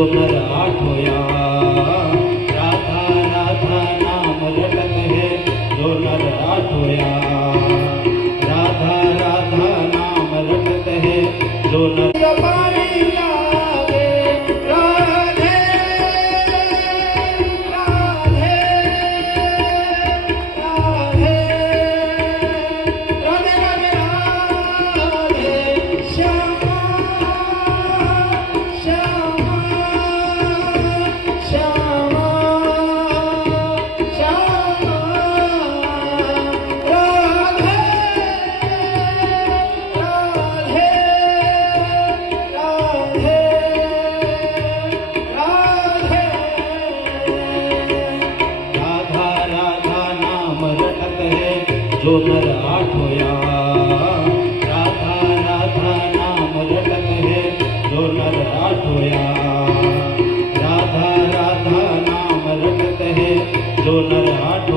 जो नर आठोया। राधा राधा नाम रटत है जो नर आठोया। राधा राधा नाम रटत है जो नर पानी लागे। राधे राधे राधे राधे राधे राधे श्यामा श्यामा श्यामा श्यामा। राधे राधे राधे राधे। राधा राधा नाम रटत है जो नर आठोया। राधा राधा नाम रटत है जो नर आठोया। राधा राधा नाम रटत है जो नर आठोया।